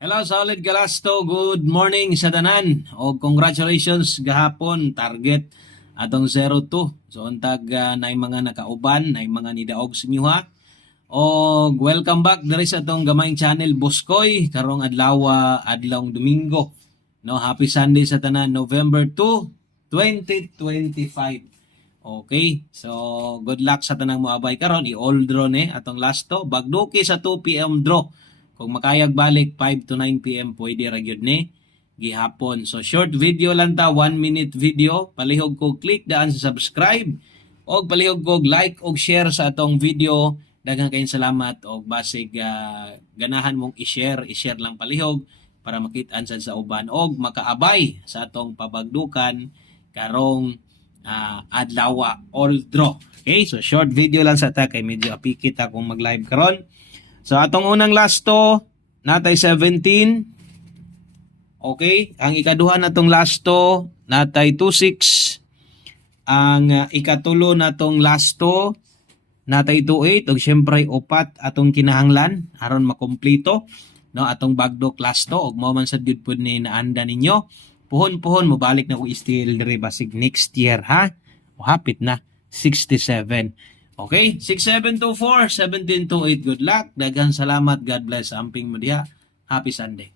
Hello, Solid Galasto. Good morning sa tanan. O congratulations gahapon. Target atong 02. So, untag na mga nakauban, na mga nidaog sa inyo ha. O welcome back diri sa atong gamayng channel Boskoy. Karong adlawng Domingo. No, happy Sunday sa tanan, November 2, 2025. Okay, so good luck sa tanang moabay karon. I-all draw ni atong last to. Bagduki sa 2 p.m. draw. Kung makayag balik 5 to 9 p.m. pwede ra gyud ni gihapon. So short video lang ta, 1 minute video. Palihog ko click daan sa subscribe og palihog ko like og share sa atong video. Daghang kayong salamat og basig ganahan mong i-share lang palihog para makit-an sad sa uban og makaabay sa atong pabagdukan karong adlaw all draw. Okay, so short video lang sa ta kay medyo apikit akong mag-live karon. So atong unang lasto natay 17. Okay, ang ikaduha natong lasto natay 26. Ang ikatulo natong lasto natay 28 ug syempre upat atong kinahanglan aron makompleto no atong bagdok lasto ug mao man sad gyud pud ni naanda ninyo. Puhon mobalik na ko still diri basig next year ha. O hapit na 67. Okay, 6724 1728. Good luck. Daghang salamat. God bless. Amping mo diha. Happy Sunday.